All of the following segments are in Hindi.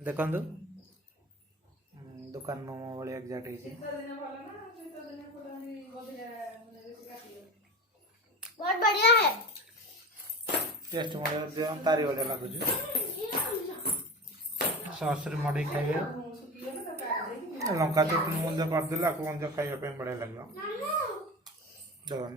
देखो दुकान मोमो भाई एक्जाक्ट है बहुत बढ़िया है। टेस्ट मजा तारी बढ़िया लगुच सस मड़े खाइए लंका चटनी मजा करदे आपको मजा खाइबा बढ़िया लगे देखो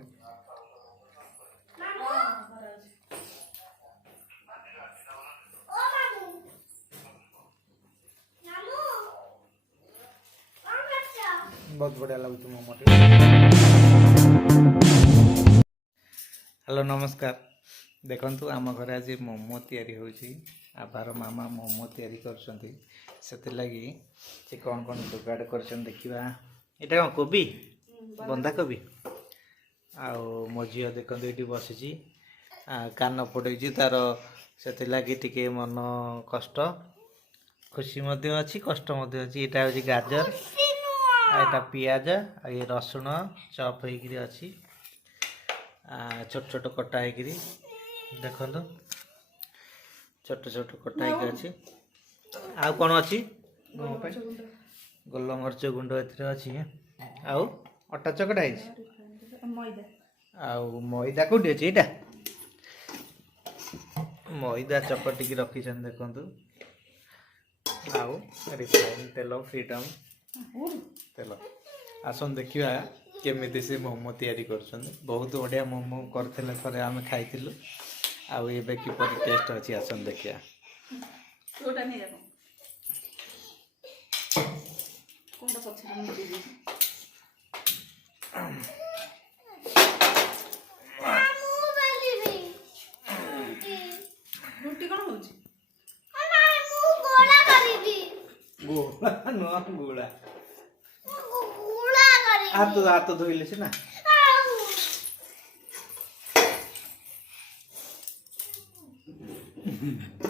बहुत बढ़िया लगुच मोमो। हेलो नमस्कार देखंतु आम घर आज मोमो तैयारी होची आभार मामा मोमो तैयारी करछंती सेते लागि से कौन कौन जुगाड़ करछन देखिबा। एटा कोबी बंधा कोबी आउ मो झियो देखंतु एटी बसिची कान पड़ेछि तार सेते लागि टिके मन कष्ट खुशी मध्य अछि कष्ट मध्य अछि। एटा होची गाजर एटा पियाज आ ये रसुण चॉप होइकरी अछि छोट छोट कटा होइकरी देखंतु छोट छोट कटा होइकरी अछि। आ कोन अछि गोलमरच गुंड एथरे अछि आउ अटा चकटा है मैदा आउ मैदा कोठी अछि एटा मैदा चकटी की रखी छन देखंतु आउ रिफाइन तेल फ्रीडम तेल आसन देखिए केमी से मोमो तैयारी कर बहुत बढ़िया मोमो करते आम खाइलु आउ एबे किपर टेस्ट अच्छी आसन देखिया गोला हाथ धोइले से ना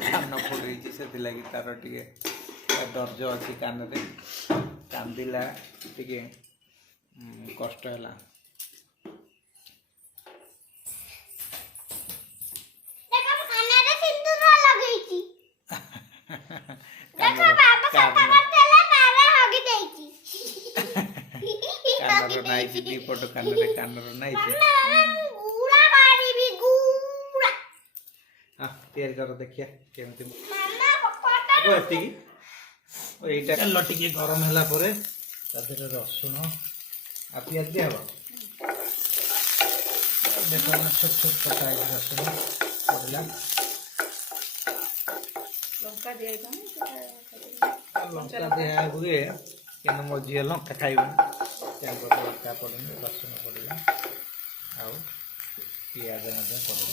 कान फोड़ी से लगी तार टे दर्ज अच्छी कान रे कांदिला टे कष्ट है कानर नाई दीपट कानर नाई तैयारी कर देखिए केमती तेल टिके गरम है रसुण आ पियाज दिया देखो छोट छोट कटा रसुण पड़ला लंका दिया हुए कि मो झील लंका खाइबे लंका पड़े रसुण पड़ला आउ पियाज पड़ला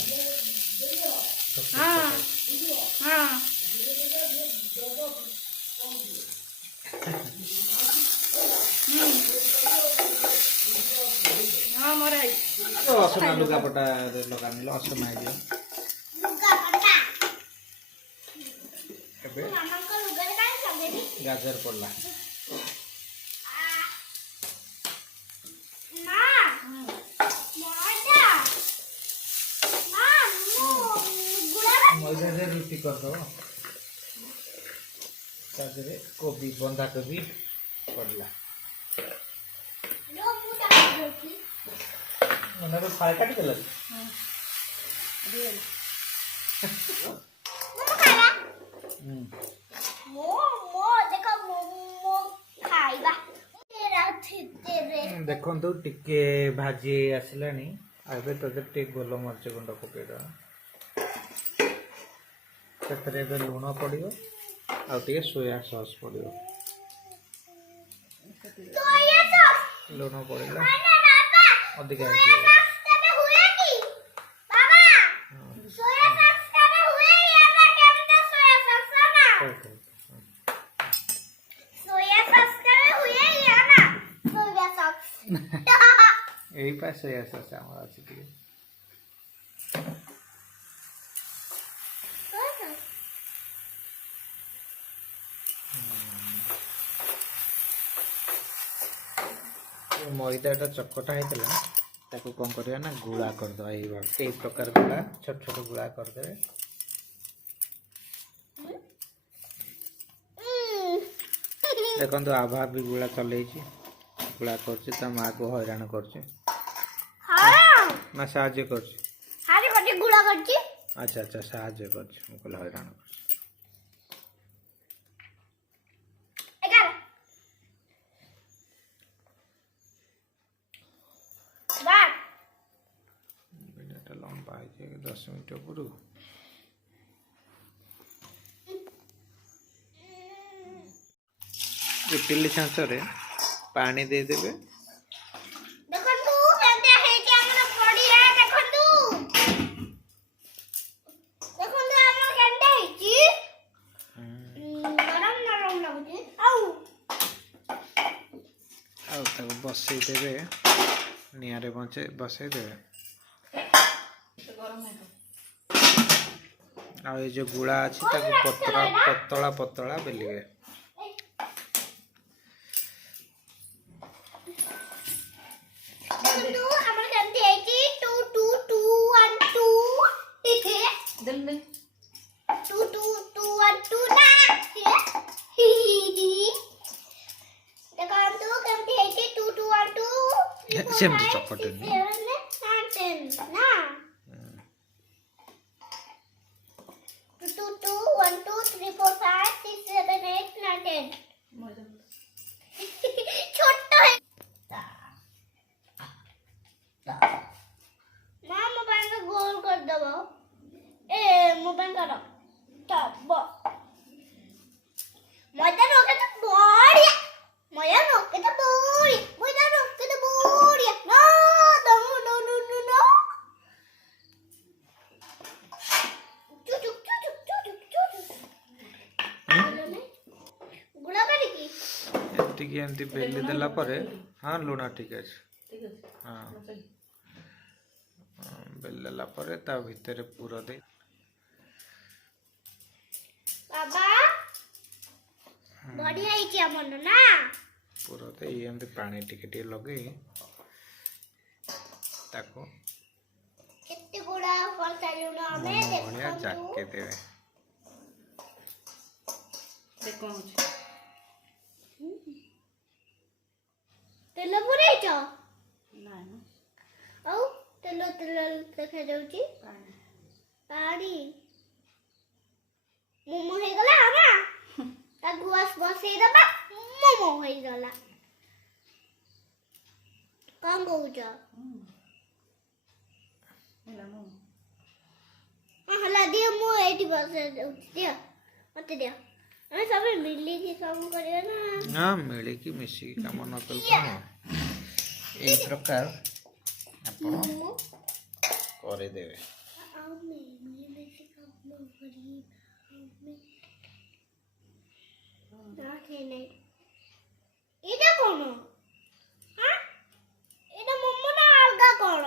असना लुगापटा लगा असना गाजर पड़ला मैदा से रुटी करदो कोबी बंधा कोबी पड़ला मैंने तो फ्राई काट देला देखो तो टिके भाजी आसलानी आबे तो गोलमरच गुंड पकईद से लुण पड़ो आगे सोया सॉस पड़ो लुण पड़ेगा अधिका यही पास सोया सॉस आम अच्छी मैदाटा चकटा होता कौन करवा ना गुला करदे यही प्रकार गुला छोट छोट गुला करदे देखो आभा भी गुड़ा चल गुड़ा कर माँ को हैरान कर साहाଯ୍य कर गुड़ा करची अच्छा अच्छा साहाଯ୍य कर हैरान कर लंबा है 10 मिनट पूर्व इडली छाँच पानी दे देबे बसई देवे निआरे बसई देवे आ जो गुड़ा अच्छी पतला पतला बेलिए सेमती चपटे एमती बेली देला परे हाँ लुणा ठीक है हाँ बेल देला परे ता भितर पूरा दे बाबा बढ़िया ही हमन ना पूरा दे एमती पानी टिके लगे ताको केते गुड़ा कर चालू ना हमें बढ़िया जाके देवे देखो तेल पुरे छ ना औ तेल देखा जाउची पानी मोमो हे गला हमा ता गुआस बसे दबा मोमो हे गला कम बहुज हला मोमो हला दियो मो एठी बसे दियो मते दियो हम सब मिली के काम करियो ना हाँ मिली की मिसी काम न कल कोन ए प्रकार आपण करे देवे इटा कोन हां इटा मोमो ना अलगा कोन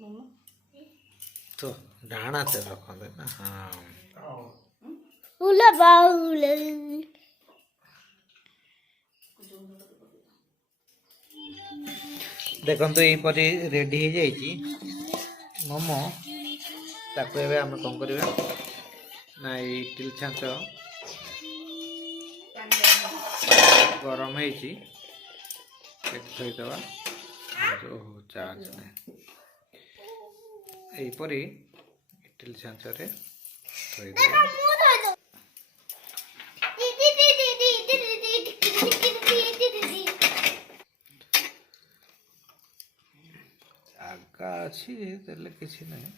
मोमो तो डाणा ते रखंदे ना हाँ उला बाउल देखो यहीपरी रेडी हो जाइए मोमो ताको एबे हम कौन करबा ना इडली छाँच गरम होइछि थोइदबा जो चार्ज नहीं यहीपरी इडली छाँच रे थोइदबा आगा अच्छी तेल किसी नहीं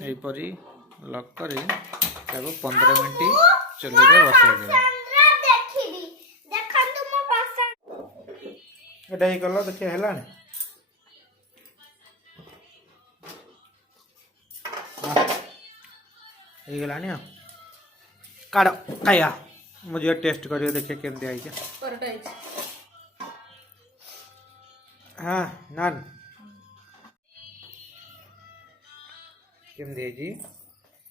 यहीपरी लक करी 15 मिनट चुली रे बसई देबे एटा गल देखिए है गलानी काड़ खाया मुझे टेस्ट करियो देखिए केमती आई हाँ नान केमती आई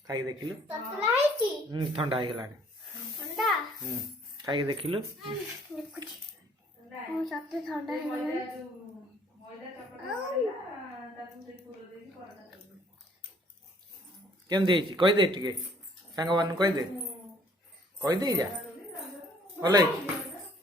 खाई देखिलु ठंडा हो गलानी ठंडा खाई देखिलु देखुची ओ सत्ते ठंडा है केमती आई कहि दे टिके सांग मान कहीदे कहीदे जा भल